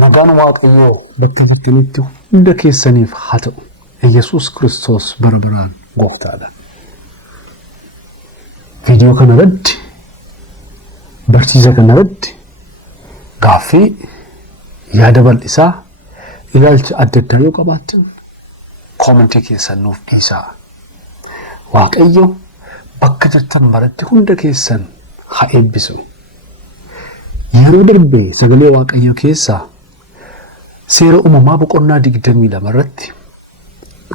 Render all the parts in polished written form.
Nagaan Waaqayyoo bakka jirtanitti hunda keessaniif haa ta'u. Yesuus Kiristoos bara baraan gooftaadha. Viidiyoo kana irratti barsiisa kana irratti gaaffii yaada bal'isaa ilaalcha adda addaa yoo qabaattan koomentii keessan nuuf dhiisaa. Waaqayyo bakka jirtan maratti hunda keessan haa eebbisu. Yeroo darbe sagalee Waaqayyo keessaa seera uumamaa boqonnaa 22 irratti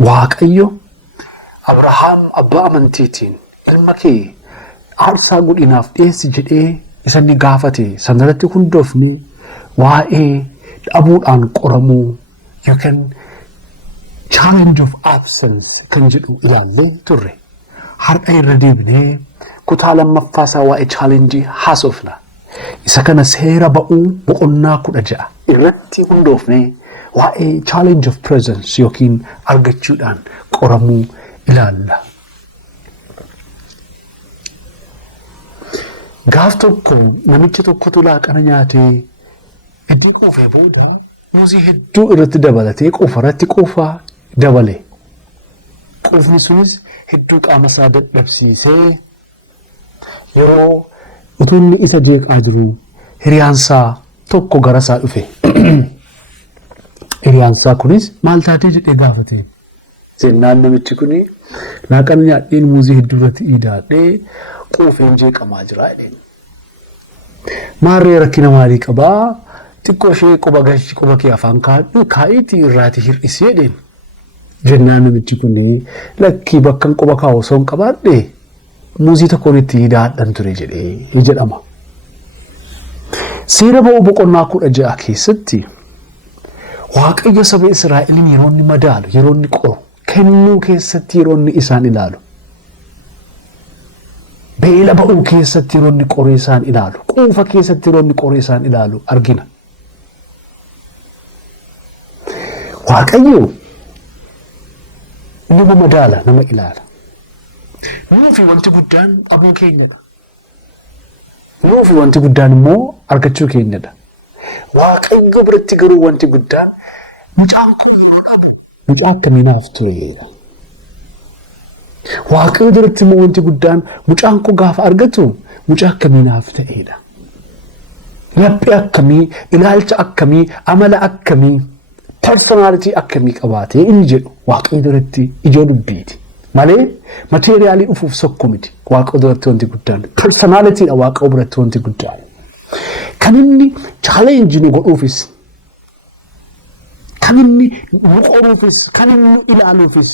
Waaqayyo Abrahaam abbaa amantiitiin ilma kee aarsaa godhinaaf dhiyeessi jedhee isa inni gaafate sanarratti hundoofne waa'ee dhabuudhaan qoramuu yookaan challenge of absence kan jedhu ilaallee turre. Har'a irra deebinee kutaa lammaffaasaa waa'ee challenge haasofna. Isa kana seera ba'uu boqonnaa 16 irratti hundoofne waa'ee challenge of presence yookiin argachuudhaan qoramuu ilaalla. Gaaf tokko namicha tokkotu laaqana nyaatee iddoo quufee booda muuzii hedduu irratti dabalatee quufarratti quufaa dabale. Quufni sunis hedduu qaama isaa dadhabsiisee yeroo utuu inni isa jeeqaa jiru hiriyaansaa tokko gara isaa dhufe. Hiriyaansaa kunis maal taatee jedhee gaafate. Sennaan namichi kuni laaqana nyaadheen muuzii hedduu irratti idaadhee quufeen jeeqamaa jira jedheen. Maarree rakkina maalii qabaa? Xiqqoo ishee quba kee afaan kaadhu kaa'iitii irraati hir'isee jedheen. Jennaan namichi kuni lakkii bakka quba kaa'u osoo hin qabaadhe muuzii tokkoon itti idaadhan ture jedhee jedhama. Seera ba'uu boqonnaa 16 keessatti Waaqayyo saba Israa'eliin yeroo inni madaalu, yeroo inni qoru, kennuu keessatti yeroo inni isaan ilaalu, beela ba'uu keessatti yeroo inni qoree isaan ilaalu, quufa keessatti yeroo inni qoree isaan ilaalu argina. Waaqayyo nama madaala, nama ilaala. Nuufi wanti guddaan dhabuu keenyadha. Nuufi wanti guddaan immoo argachuu keenyadha. Waaqayyo biratti garuu wanti guddaan mucaan kun yeroo dhabu mucaa akkamiinaaf tureedha. Waaqayyo biratti immoo wanti guddaan mucaan kun gaafa argatu mucaa akkamiinaaf ta'eedha. Laphee akkamii, ilaalcha akkamii, amala akkamii, personality akkamii qabaatee inni jedhu Waaqayyo biratti ijoo dubbiiti. Malee materiaalii dhufuuf sokko miti. Waaqayyo biratti wanti guddaan personalityidha. Waaqayyo biratti wanti guddaan kan inni challenge nu godhuufis, kan inni nu qoruufis, kan inni ilaaluufis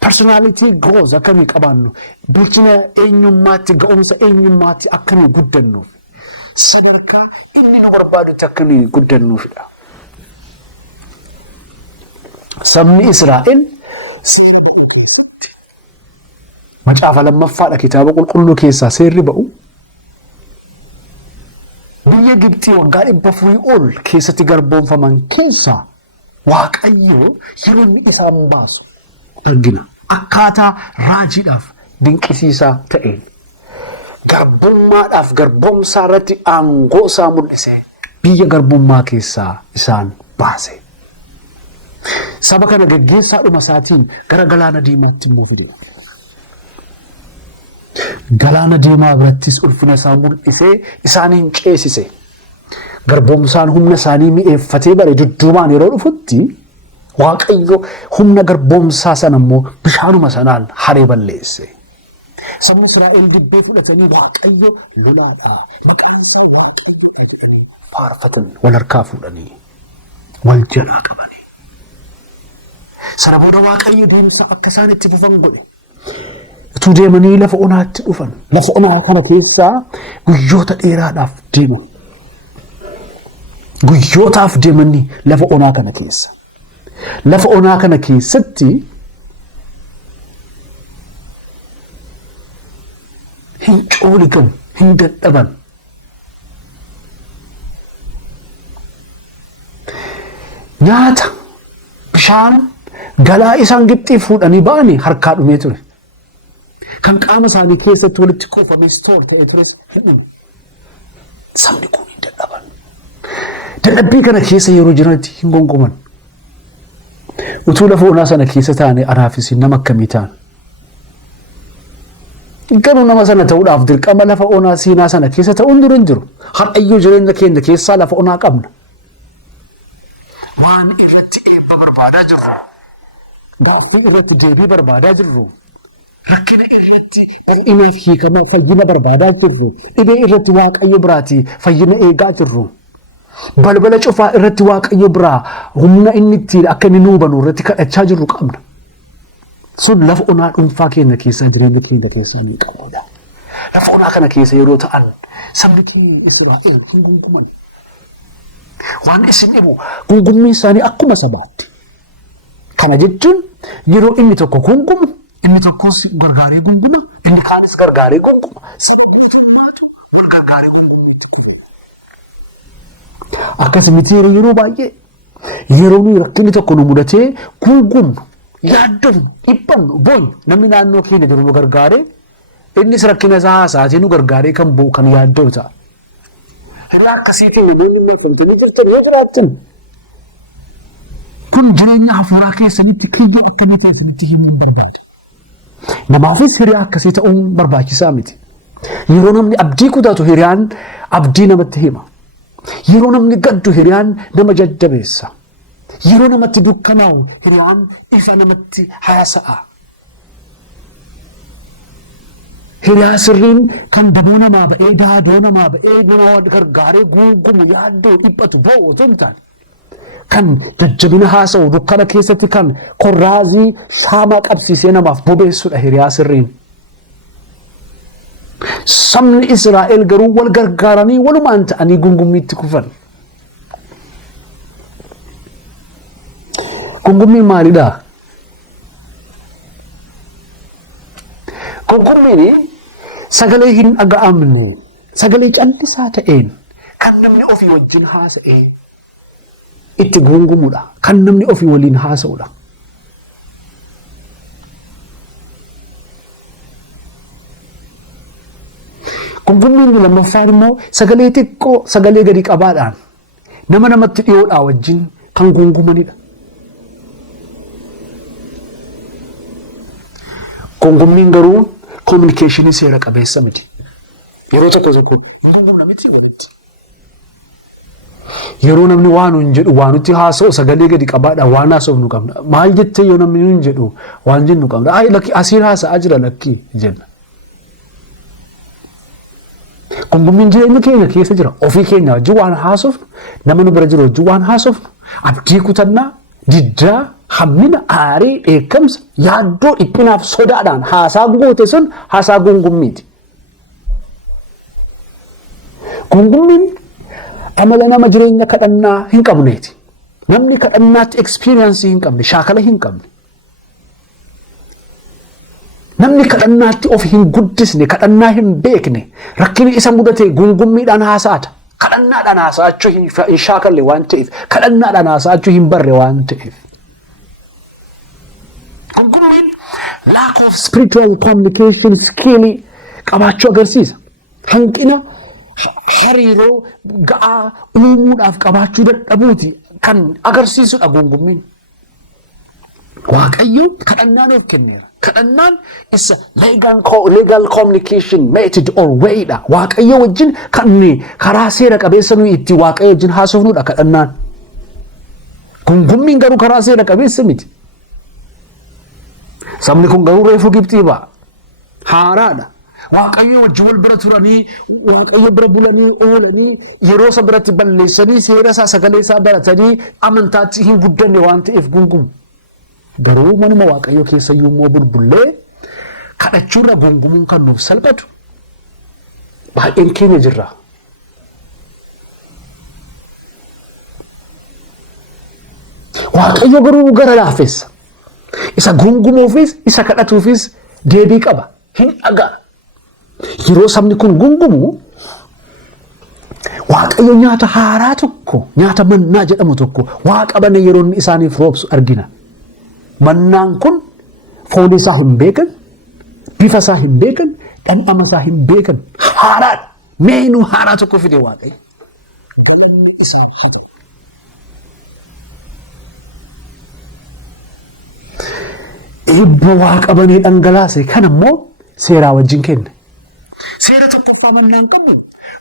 personality goals akkamii qabaannu, bilchina eenyummaatti, ga'umsa eenyummaatti akkamii guddannuuf, sadarkaa inni nu barbaadutti akkamii guddannuufidha. Sabni Israa'el macaafa lammaffaadha kitaaba qulqulluu keessaa seerri ba'u. Biyya Gibxii waggaa 400 ol keessatti garboomfaman keessaa Waaqayyo yeroo inni isaan baasu argina. Akkaataa raajiidhaaf dinqisiisaa ta'een garbummaadhaaf garboomsaa irratti aangoo isaa mul'isee biyya garbummaa keessaa isaan baase. Saba kana gaggeessaadhuma isaatiin gara galaana diimaatti immoo fide. Galaana diimaa birattis ulfina isaa mul'isee isaaniin ceesise. Garboomsaan humna isaanii mi'eeffatee bare dudduubaan yeroo dhufutti Waaqayyo humna garboomsaa sana immoo bishaanuma sanaan haree balleesse. Sabni Israa'el dibbee fudhatanii Waaqayyo lolaadhaa faarfatan wal harkaa fuudhanii wal jalaa qabanii. Sana booda Waaqayyo deemsa akka isaan itti fufan godhe. Utuu deemanii lafa onaatti dhufan. Lafa onaa kana keessaa guyyoota dheeraadhaaf deeman. Guyyootaaf deemanii lafa onaa kana keessa. Lafa onaa kana keessatti hin cooligan, hin dadhaban. Nyaata, bishaan, galaa isaan Gibxii fuudhanii ba'anii harkaa dhumee ture. Kan qaama isaanii keessatti walitti kuufamee stoor ta'ee tures. Sabni kun hin dadhaban. dadhabbii kana keessa yeroo jiranitti hin gongoman. Utuu lafa onaa sana keessa taane anaafis nama akkamii ta'an. Garuu nama sana ta'uudhaaf dirqama lafa onaa siinaa sana keessa ta'uun dura hin jiru. Har'ayyuu jireenya keenya keessaa lafa onaa qabna. Waan irratti eebba barbaadaa jirru. Gaaffii irratti deebii barbaadaa jirru. Rakkina irratti inaaf hiikama fayyina barbaadaa jirru. Dhibee irratti waaqayyo biraati fayyina eegaa jirru. Balbala cufaa irratti waaqayyo biraa humna inni ittiin akka inni nuu banu irratti kadhachaa jirru qabna. Sun lafa onaa dhuunfaa keenya keessaa jireenya keenya keessaa ni qabudha. Lafa onaa kana keessa yeroo ta'an sabni keenya Israa'el hin gunguman. Waan isin dhibu gungummiin isaanii akkuma sabaatti. Kana jechuun yeroo inni tokko gungumu inni tokkos gargaaree gunguma inni kaanis gargaaree gunguma. Sabni guutummaatu gargaaree gunguma. Akkasumatti yeroo baay'ee yeroo nuyi rakkinni tokko nu mudatee gungumnu yaaddoon dhiphannu boonyu namni naannoo keenya jiru nu gargaaree innis rakkina isaa haasa'atee nu gargaaree kan bo'u kan yaaddoo ta'a. Hirraa akkasiitiin namoonni marfamtanii jirtan yoo jiraattan kun jireenya hafuuraa keessanitti kiyya akkamii ta'anitti himuu barbaade. Namaafis hiriyaa akkasii ta'uun barbaachisaa miti. Yeroo namni abdii kutatu hiriyaan abdii namatti hima. Yeroo namni gaddu hiriyaan nama jajjabeessa. Yeroo namatti dukkanaa'u hiriyaan ifa namatti haasa'a. Hiriyaa sirriin kan daboo namaa ba'ee daadoo namaa ba'ee nama gargaaree guugumu yaaddoo dhiphatu bo'oo otoo hin taane. Kan jajjabina haasa'u dukkana keessatti kan korraazii shaamaa qabsiisee namaaf bobeessudha hiriyaa sirriin. Sabni Israa'el garuu wal gargaaranii walumaan ta'anii gungummiitti kufan. Gungummiin maalidhaa? Gungummiin sagalee hin dhaga'amne, sagalee callisaa ta'een kan namni ofii wajjin haasa'ee itti gungumudha. Kan namni ofii waliin haasa'udha. Gungummiin lammaffaan immoo sagalee xiqqoo sagalee gadi qabaadhaan nama namatti dhiyoodhaa wajjin kan gungumanidha. Gungummiin garuu kominikeeshinii seera qabeessa miti. Yeroo tokko gungumna miti garatti. Yeroo namni waan hin jedhu waan nuti haasa'u sagalee gadi qabaadhaan waan haasofnu qabna. Maal jettee yoo namni hin jedhu waan jennu qabna. Lakki asiin haasa'aa jira lakki jenna. Gungummiin jireenya keenya keessa jira. Ofii keenya wajjin waan haasofnu, nama nu bira jiru wajjin waan haasofnu, abdii kutannaa, diddaa, hammina, aarii, dheekkamsa, yaaddoo dhiphinaaf sodaadhaan haasaa goote sun haasaa gungummiiti. Gungummiin amala nama jireenya kadhannaa hin qabneeti. Namni kadhannaatti ekspiriyaansii hin qabne, shaakala hin qabne. Namni kadhannaatti of hin guddisne, kadhannaa hin beekne, rakkini isa mudate gungummiidhaan haasa'ata. Kadhannaadhaan haasa'achuu hin shaakalle waan ta'eef, kadhannaadhaan haasa'achuu hin barre waan ta'eef. Gungummiin lack of spiritual communication skill qabaachuu agarsiisa. Hanqina hariiroo ga'aa uumuudhaaf qabaachuu dadhabuuti kan agarsiisudha gungummiin. Waaqayyo kadhannaa nuuf kenneera. Kadhannaan is legal communication method or wayidha. Waaqayyo wajjin kan karaa seera qabeessa nuyi itti waaqayyo wajjin haasofnudha kadhannaan. Gungummiin garuu karaa seera qabeessa miti. Sabni kun garuu reefuu Gibxii ba'a. Haaraadha. Waaqayyo wajjin wal bira turanii, waaqayyo bira bulanii oolanii, yeroo isa biratti balleessanii, seera isaa sagalee isaa baratanii amantaatti hin guddanne waan ta'eef gungumu. Garuu manuma waaqayyo keessa immoo bulbullee kadhachuurra gungumuun kan nuuf salphatu baay'een keenya jirra. Waaqayyo garuu gara laafessa. Isa gungumuufis isa kadhatuufis deebii qaba. Hin dhagaa. Yeroo sabni kun gungumu waaqayyo nyaata haaraa tokko, nyaata mannaa jedhamu tokko waa qabane yeroo inni isaaniif roobsu argina. Mannaan kun foon isaa hin beekan, bifa isaa hin beekan, dhamdhama isaa hin beekan. Haaraadha. Meenuu haaraa tokko fide waaqayyo. eebba waaqabanii dhangalaase kan ammoo seeraa wajjin kenne. Seera tokkoffaa mannaan qabu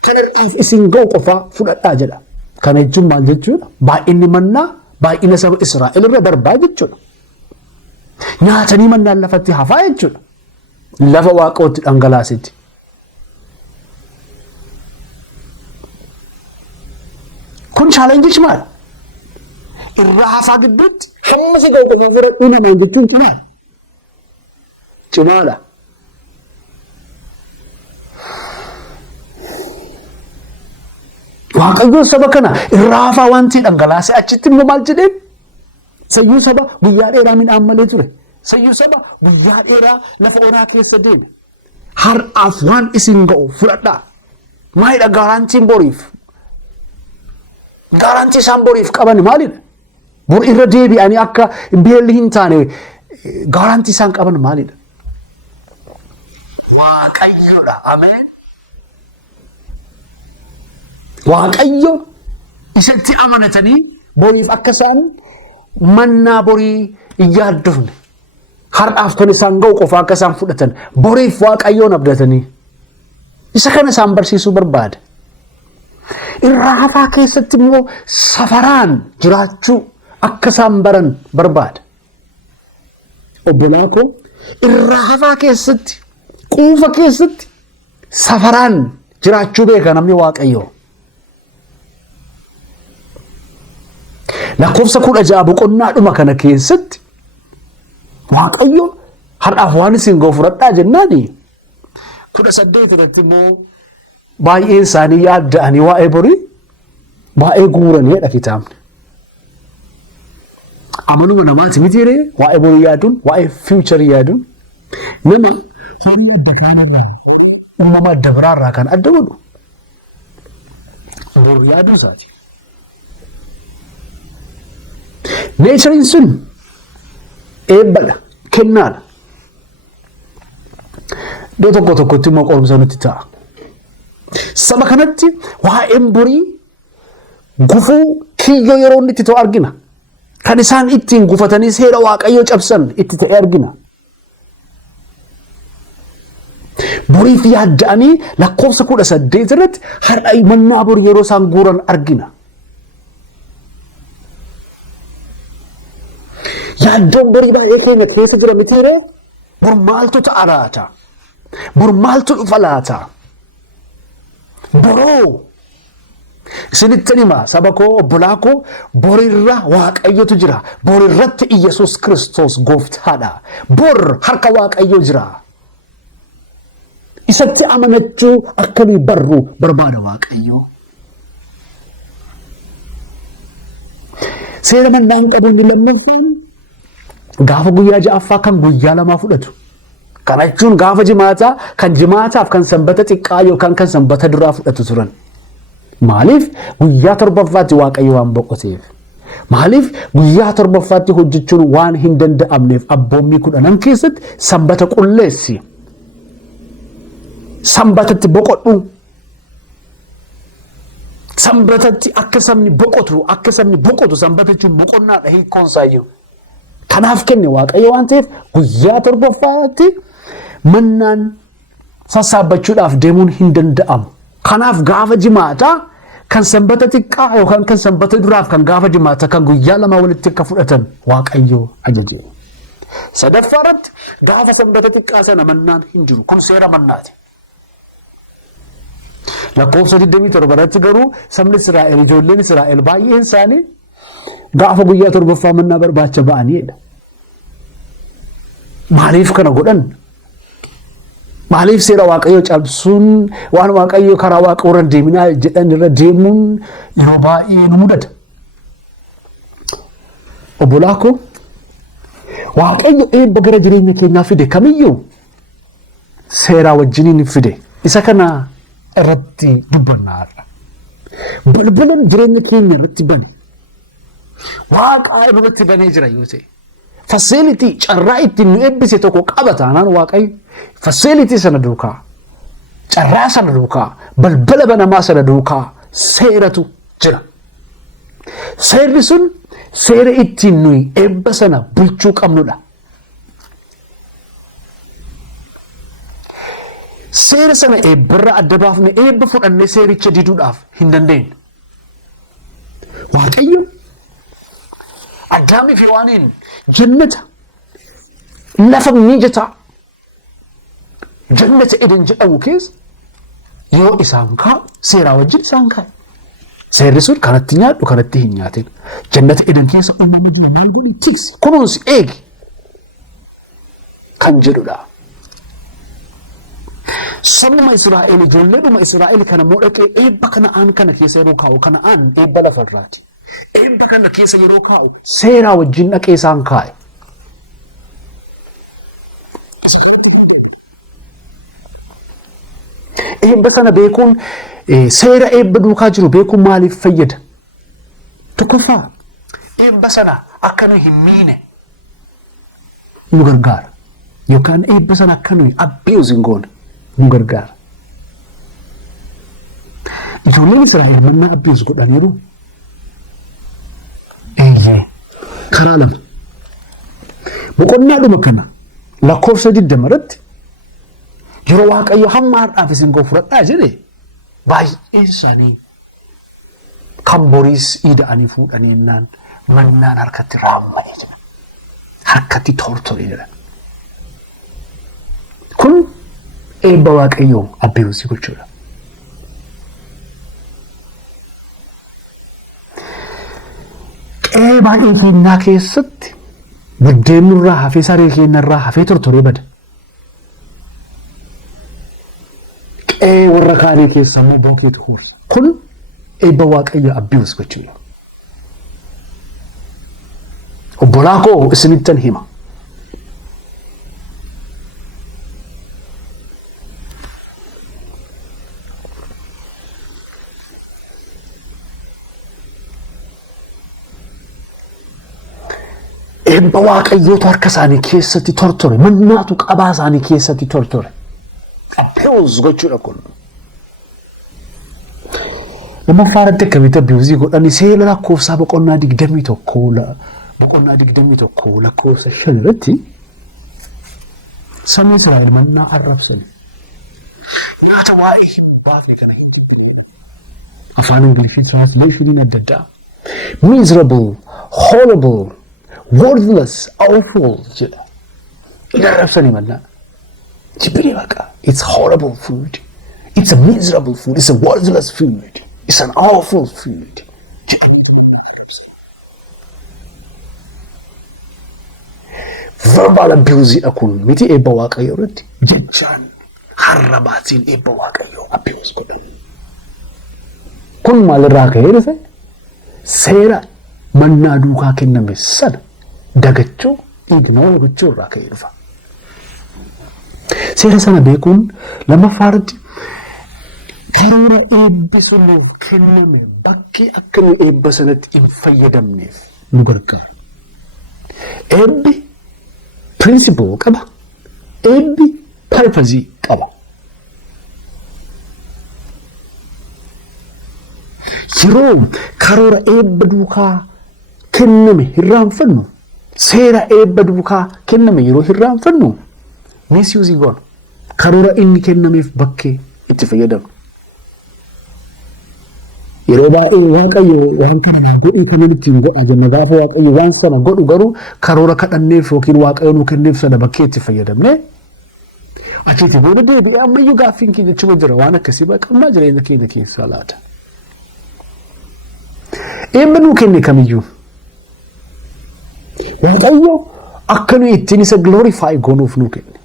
kanarraaf isin ga'u qofaa fudhadhaa jedha. Kana jechuun maal jechuudha? Baay'inni mannaa baay'ina saba Israa'el irra darbaa jechuudha. Nyaatanii mannaan lafatti hafaa jechuudha. Lafa waaqootti dhangalaasetti. Kun chaalenjii cimaadha. Irraa hafaa gidduutti hamma si ga'u qofaa fudhadhuu namaan jechuun cimaadha. Cimaadha. Waaqayyoon saba kana irraa hafaa wanti dhangalaase achitti immoo maal jedheen? Sayyuu saba guyyaa dheeraa midhaan malee ture. Sayyuu saba guyyaa dheeraa lafa onaa keessa deeme. Har'aaf waan isin ga'u fudhadhaa. Maalidha gaaraantiin boriif? Gaaraantii isaan boriif qaban maalidha? Bor irra deebi'anii akka beelli hin taane gaaraantii isaan qaban maalidha? Waaqayyoodha. Ameen. Waaqayyo isatti amanatanii boriif akka isaan mannaa borii hin yaaddofne har'aaf kan isaan ga'u qofaa akka isaan fudhatan boriif Waaqayyoon abdatanii isa kana isaan barsiisuu barbaada. Irraa hafaa keessatti immoo safaraan jiraachuu akka isaan baran barbaada. Obbolaa koo irraa hafaa keessatti quufa keessatti safaraan jiraachuu beeka namni Waaqayyoo. Lakkoofsa 16 boqonnaadhuma kana keessatti Waaqayyo har'aaf waan isin ga'u fudhadhaa jennaani 18 irratti immoo baay'een isaanii yaadda'anii waa'ee borii baay'ee guuranidha kitaabni. Amanuma namaati mitiiree waa'ee borii yaaduun waa'ee fiicharii yaaduun nama foonii adda kaanirraa uumama adda biraarraa kan adda godhu borii yaaduu isaati. Neechariin sun eebbadha, kennaadha. Iddoo tokko tokkotti immoo qorumsa nutti ta'a. Saba kanatti waa'een borii gufuu kiyyoo yeroo inni itti ta'u argina. Kan isaan ittiin gufatanii seera Waaqayyoo cabsan itti ta'e argina. Boriif yaadda'anii lakkoofsa 18 irratti har'a mannaa borii yeroo isaan guuran argina. Yaaddoon borii baay'ee keenya keessa jira mitiiree bor maaltu ta'a laata? Bor maaltu dhufa laata? Boroo isinitti hima saba koo obbolaa koo borirra Waaqayyotu jira. Borirratti Iyesuus Kiristoos gooftaadha. Bor harka Waaqayyoo jira. Isatti amanachuu akkamii barru barbaada Waaqayyoo. Seera mannaan qabuun lammaffaan gaafa guyyaa ja'affaa kan guyyaa lamaa fudhatu. Kana jechuun gaafa jimaataa kan jimaataaf kan sanbata xiqqaa yookaan kan sanbata duraa fudhatu turan. Maaliif guyyaa torbaffaatti Waaqayyo waan boqoteef. Maaliif guyyaa torbaffaatti hojjechuun waan hin danda'amneef abboommii 10 keessatti sanbata qulleessi. Sanbatatti boqodhu. Sanbatatti akka sabni boqotu sanbata jechuun boqonnaadha hiikkoonsaayyuu. Kanaaf kenne Waaqayyo waan ta'eef guyyaa torbaffaatti mannaan sassaabachuudhaaf deemuun hin danda'amu. Kanaaf gaafa jimaataa kan sanbata xiqqaa yookaan kan sanbata duraaf kan gaafa jimaataa kan guyyaa lama walitti akka fudhatan Waaqayyo ajaje. Sadaffaarratti gaafa sanbata xiqqaa sana mannaan hin jiru. Kun seera mannaati. Lakkoofsa 27 irratti garuu sabni Israa'el ijoolleen Israa'el baay'een isaanii gaafa guyyaa torbaffaa mannaa barbaacha ba'aniidha. Maaliif kana godhan? Maaliif seera Waaqayyoo cabsuun waan Waaqayyoo karaa Waaqa warra deeminaa jedhan irra deemuun yeroo baay'ee nu mudata. Obbolaa koo Waaqayyo eebba gara jireenya keenyaa fide kamiyyuu seeraa wajjiniin fide. Isa kana irratti dubbannaa. Balbalan jireenya keenya irratti bane. Waaqa irratti banee jira yoo ta'e. Facility carraa ittiin nu eebbise tokko qaba taanaan Waaqayyo facility sana duukaa carraa sana duukaa balbala banamaa sana duukaa seeratu jira. Seerri sun seera ittiin nuyi eebba sana bulchuu qabnudha. seera sana eebbarra adda baafne eebba fudhannee seericha diduudhaaf hin dandeenye. Waaqayyo Addaamii fi Hewaaniin jannata lafa mijataa jannata Eden jedhamu keessa yoo isaan kaa'u seeraa wajjin isaan kaa'e. Seerri sun kanatti nyaadhu kanatti hin nyaatin. Jannata Eden keessa uumamni tiks kunuunsi eegi kan jedhudha. Sabuma Israa'el ijoolleedhuma Israa'el kana immoo dhaqee eebba Kana'aan kana keessa yeroo kaa'u Kana'aan eebba lafarraati. Eebba kana keessa yeroo kaa'u seeraa wajjin dhaqee isaan kaa'e. Eebba kana beekuun seera eebba duukaa jiru beekuun maaliif fayyada? Tokkoffaa eebba sana akka nuyi hin miine nu gargaara. Yookaan eebba sana akka nuyi abuse hin goone nu gargaara. Ijoolleen Israa'el manna abuse godhaniiru. Karaa lama. Boqonnaadhuma kana lakkoofsa 20 irratti yeroo Waaqayyo hamma har'aaf isin goo fudhadhaa jedhe baay'een isaanii kan boriis ida'anii fuudhanii jennaan mannaan harkatti raamma'ee jira. Harkatti tortoree jira. Kun eebba Waaqayyoo abbeewusii gochuudha. Qe'ee baay'ee keenyaa keessatti buddeenurraa hafee saree keenyarraa hafee tortoree bada. Qe'ee warra kaanii keessa immoo bookeetu horsa. Kun eebba Waaqayyoo abbeewus gochuudha. Obbolaa koo isinittan hima. Eebba Waaqayyootu harka isaanii keessatti tortore. Mannaatu qabaa isaanii keessatti tortore. Abbeewus gochuudha kun. Lammaffaa irratti akkamitti abbeewusii godhani seera lakkoofsaa boqonnaa 21 lakkoofsa 5 irratti sabni Israa'el mannaa arrabsani. Nyaata waa'ee hin baafne kana hin dubbifne. Afaan Ingiliffii translation adda addaa. Miserable, horrible, worthless, awful jedha. Hin arrabsani mannaa. Jibbinii baqa. It's horrible food. It's a miserable food. It's a worthless food. It's an awful food. Verbal abuse akun miti eebba Waaqayyoo irratti jechaan harrabaatiin eebba Waaqayyoo abuse godhan. Kun maalirraa ka'ee dhufe? Seera mannaa duukaa kenname sana dagachuu ignore gochuu irraa ka'ee dhufa. Seera sana beekuun lammaffaa irratti karoora eebbi sun kenname bakki akka nu eebba sanatti hin fayyadamneef nu gargaara. Eebbi principle qaba. Eebbi purpose qaba. Yeroo karoora eebba duukaa kenname hirraanfannu seera eebba duukaa kenname yeroo hirraanfannu misuse goona. Karoora inni kennameef bakkee itti fayyadamu. Yeroo baay'ee Waaqayyo waan kana godhu kan nuti godha jenna gaafa Waaqayyo waan kana godhu garuu karoora kadhanneef yookiin Waaqayyo nu kenneef sana bakkee itti fayyadamne achitti booda deebi'ee ammayyuu gaaffiin keenya jechuma jira waan akkasii qabnaa jireenya keenya keessaa laata. Eebba nuu kenne kamiyyuu Waaqayyo akka nu ittiin isa glorify goonuuf nuu kenne.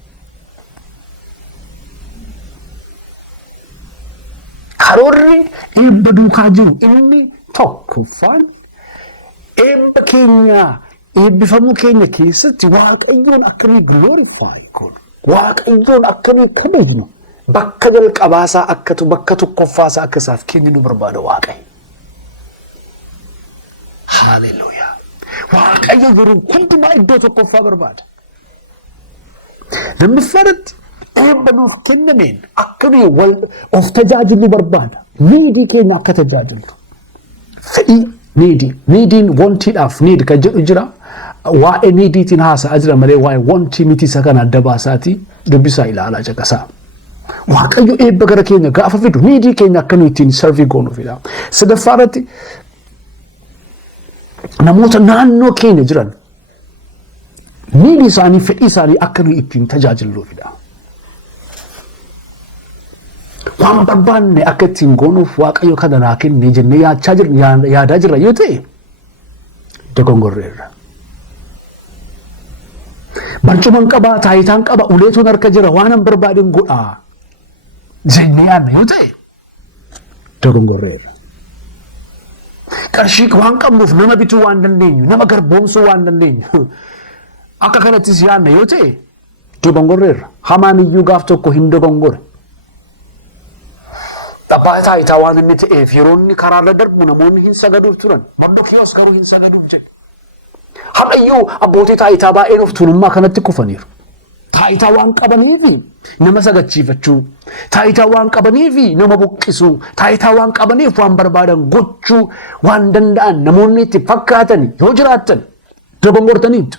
Karoorri eebba duukaa jiru inni tokkoffaan eebba keenya eebbifamuu keenya keessatti Waaqayyoon akkamii glorify goonu Waaqayyoon akkamii kabajnu bakka jalqabaasaa akkatu bakka tokkoffaasaa akka isaaf kennu nu barbaada Waaqayyo. Hallelujah. Waaqayyo yeroo hundumaa iddoo tokkoffaa barbaada. Lammaffaarratti eebba nuuf kennameen akkamii wal of tajaajilu barbaada. Niidii keenya akka tajaajilu. Fedhii niidiin wantiidhaaf niid kan jedhu jira. Waa'ee niidiitiin haasa'aa jira malee waa'ee wantii miti isa kana adda baasaatii dubbisaa ilaalaa caqasaa. Waaqayyo eebba gara keenya gaafa fidu niidii keenya akka nuyi ittiin sarvii goonu fida. Sadaffaa irratti namoota naannoo keenya jiran niidii isaanii fedhii isaanii akka nuyi ittiin tajaajillu fida. Waan barbaanne akka ittiin goonuuf Waaqayyo kana naa kenne jennee yaadaa jirra yoo ta'e dogongorreerra. Barcuman qaba, taayitaan qaba, uleetuun harka jira, waan an barbaadin godhaa jennee yaadna yoo ta'e dogongorreerra. Qarshii waan qabnuuf nama bituu waan dandeenyu, nama garboomsuu waan dandeenyu akka kanattis yaadna yoo ta'e dogongorreerra. Hamaan iyyuu gaaf tokko hin dogongore. Abbaa taayitaa waan inni ta'eef yeroo inni karaarra darbu namoonni hin sagaduuf turan. Mardokiyos garuu hin sagaduuf jedhe. Har'ayyuu abbootii taayitaa baay'een of tuulummaa kanatti kufaniiru. Taayitaa waan qabaniifi nama sagachiifachuu, taayitaa waan qabaniifi nama buqqisuu, taayitaa waan qabaniif waan barbaadan gochuu waan danda'an namoonni itti fakkaatan yoo jiraattan dogongortaniitu.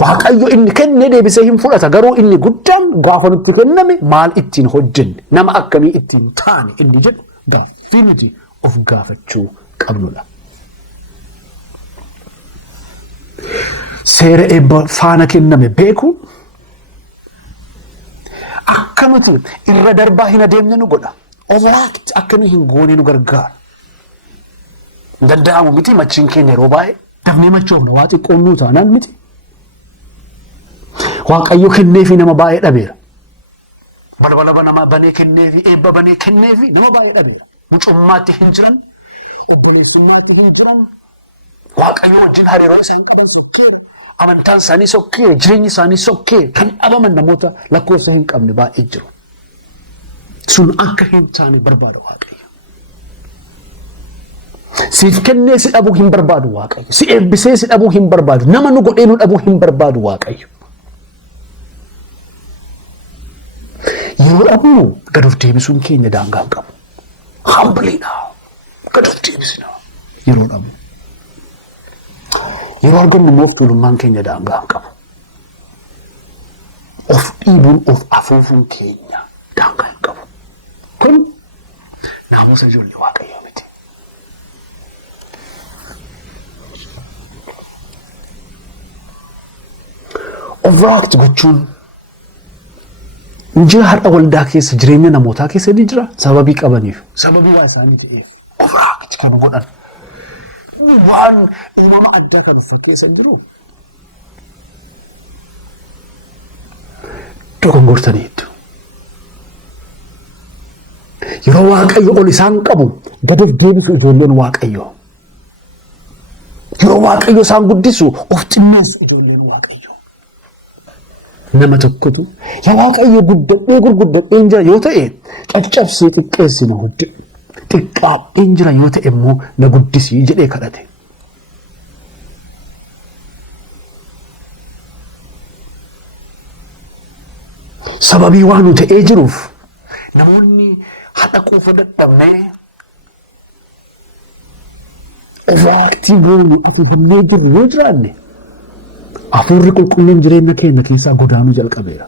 Waaqayyo inni kenne deebisee hin fudhata garuu inni guddaan gaafa nutti kenname maal ittiin hojjenne nama akkamii ittiin taane inni jedhu gaaffii nuti of gaafachuu qabnudha. Seera eebba faana kenname beekuun akka nuti irra darbaa hin adeemne nu godha. Overact akka nu hin goone nu gargaara. Danda'amu miti machiin keenya yeroo baay'ee dafnee machoofna waa xiqqoon nuu taanaan miti. Waaqayyo kenneefi nama baay'ee dhabeera. Balbala nama banee kenneefi eebba banee kenneefi nama baay'ee dhabeera. Mucummaatti hin jiran, obboleessummaatti hin jiran, Waaqayyo wajjin hariiroo isaan qaban sokkee, amantaan isaanii sokkee, jireenyi isaanii sokkee kan dhabaman namoota lakkoofsa hin qabne baay'ee jiru. Sun akka hin taane barbaada Waaqayyo. Siif kennee si dhabuu hin barbaadu Waaqayyo. Si eebbisee si dhabuu hin barbaadu. Nama nu godhee nu dhabuu hin barbaadu Waaqayyo. Yeroo dhabnu gad of deebisuun keenya daangaa hin qabu. Hambiliidha. Gad of deebisina. Yeroo dhabnu. Yeroo argannu immoo tuulummaan keenya daangaa hin qabu. Of dhiibuun of afuufuun keenya daangaa hin qabu. Kun naamusa ijoollee Waaqayyoo miti. Overact gochuun Injira har'a waldaa keessa jireenya namootaa keessa ni jira sababii qabaniif sababii waa isaanii ta'eef overact kan godhan waan uumama addaa kan fakkeessan jiru dogongortaniitu. Yeroo Waaqayyo ol isaan qabu gad of deebisu ijoolleen Waaqayyo. Yeroo Waaqayyo isaan guddisu of xinneessu ijoolleen Waaqayyo. Nama tokkotu yaa Waaqayyo gurguddadhee jira yoo ta'e caccabsee xiqqeessina hojje xiqqaadhee jira yoo ta'e immoo na guddisii jedhee kadhate. Sababii waan nu ta'ee jiruuf namoonni haadha quufa dadhabnee overaactii goonu afuufannee jirru yoo jiraanne Afurri qulqulluun jireenya keenya keessaa godaanuu jalqabeera.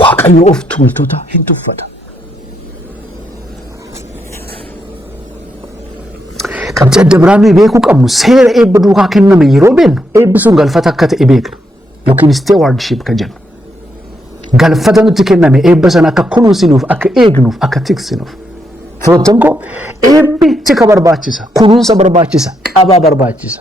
Waaqayyo of tuultota hin tuffata. Qabxii adda biraan nuyi beekuu qabnu seera eebba duukaa kenname yeroo beennu eebbi sun galfata akka ta'e beekna. Yookiin stewardship kan jennu. Galfata nutti kenname eebba sana akka kunuunsinuuf, akka eegnuuf, akka tiksinuuf. Firoottan koo eebbi tika barbaachisa, kunuunsa barbaachisa, qabaa barbaachisa.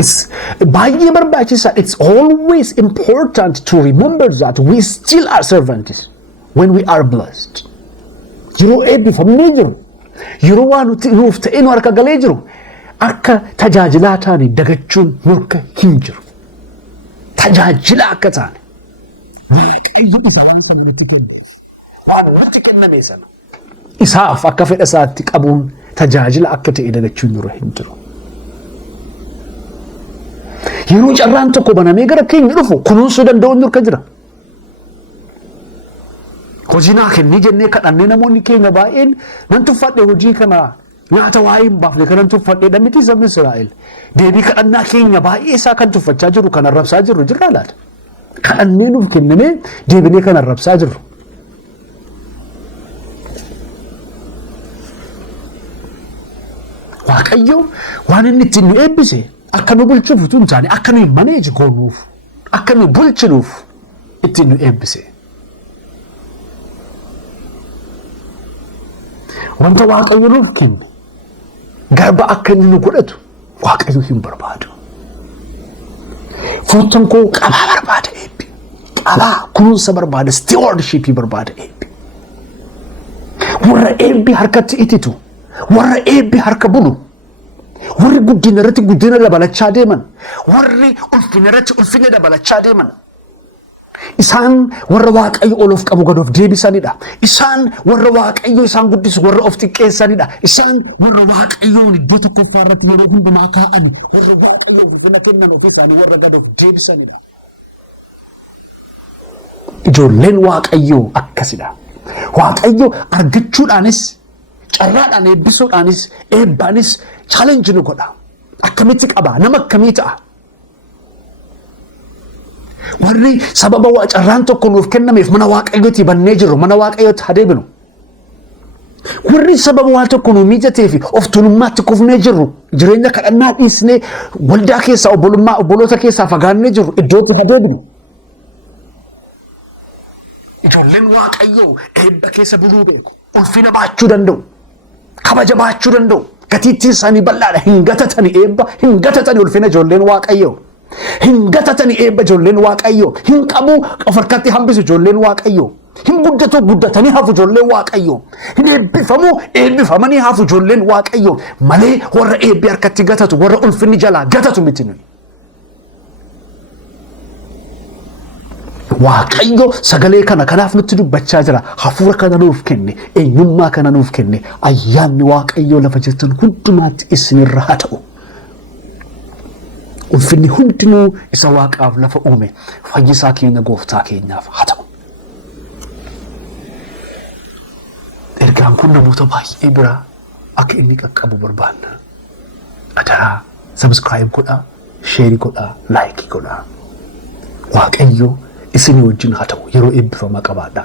It's always important to remember that we still are servants when we are blessed. Yeroo eebbifamnee jiru, yeroo waan nuuf ta'e nu harka galee jiru, akka tajaajilaa taane dagachuun nurka hin jiru. Tajaajila akka taane. Waanti kenname sana. Isaaf akka fedha isaatti qabuun tajaajila akka ta'e dagachuun nurra hin jiru. Yeroo carraan tokko banamee gara keenya dhufu kunuunsuu danda'uun nurka jira. Hojii naa kennii jennee kadhannee namoonni keenya baay'een nan tuffadhe hojii kana nyaata waa'ee hin baafne kanan tuffadhe dhammitii sabni Israa'el. Deebii kadhannaa keenya baay'ee isaa kan tuffachaa jiru kan arrabsaa jirru jirraa laata. kadhannee nuuf kenname deebinee kan arrabsaa jirru. Waaqayyo waan inni ittiin nu eebbise akka nu bulchuuf utuu hin taane akka nu maneeji goonuuf akka nu bulchinuuf ittiin nu eebbise. Wanta Waaqayyo nuuf kenne garba akka inni nu godhatu Waaqayyo hin barbaadu. Foottan koo qabaa barbaada eebbi. Qabaa kunuunsa barbaada stewardship barbaada eebbi. Warra eebbi harkatti ititu. Warra eebbi harka bulu. Warri guddina irratti guddina dabalachaa deeman. Warri ulfina irratti ulfina dabalachaa deeman. Isaan warra Waaqayyo olof qabu gad of deebisanidha. Isaan warra Waaqayyo isaan guddisu warra of xiqqeessanidha. Isaan warra Waaqayyo iddoo tokkoffaa irratti yeroo hundumaa kaa'an warra Waaqayyo ulfina kennan ofii isaanii warra gad of deebisanidha. Ijoolleen Waaqayyo akkasidha. Waaqayyo argachuudhaanis carraadhaan eebbisuudhaanis eebbaanis challenge nu godha. Akkamitti qaba? Nama akkamii ta'a? Warri sababa carraan tokko nuuf kennameef mana Waaqayyooti bannee jirru mana Waaqayyooti hadeebinu. Warri sababa waan tokko nuuf mijateef of tuulummaatti kufnee jirru jireenya kadhannaa dhiisnee waldaa keessaa obboloota keessaa fagaannee jirru iddootti hadeebinu. Ijoolleen Waaqayyoo eebba keessa buluu beeku. Ulfina baachuu danda'u. Kabaja baachuu danda'u. Gatiittiin isaanii bal'aadha. Hin gatatani eebba hin gatatani ulfina ijoolleen Waaqayyoo. Hin gatatani eebba ijoolleen Waaqayyoo. Hin qabu of harkatti hambisu ijoolleen Waaqayyoo. Hin guddatu guddatanii hafu ijoolleen Waaqayyoo. Hin eebbifamu eebbifamanii hafu ijoolleen Waaqayyoo. Malee warra eebbi harkatti gatatu warra ulfinni jalaa gatatu miti nuyi. Waaqayyo sagalee kana kanaaf nutti dubbachaa jira. Hafuura kana nuuf kenne, eenyummaa kana nuuf kenne. Ayyaanni Waaqayyo lafa jirtan hundumaatti isinirra haa ta'u. Ulfinni hundinuu isa Waaqaaf lafa uume fayyisaa keenya gooftaa keenyaaf haa ta'u. Ergaan kun namoota baay'ee biraa akka inni qaqqabu barbaanna. Adaraa subscribe godhaa, share godhaa, like godhaa. Waaqayyo isinii wajjin haa ta'u yeroo eebbifamaa qabaadha.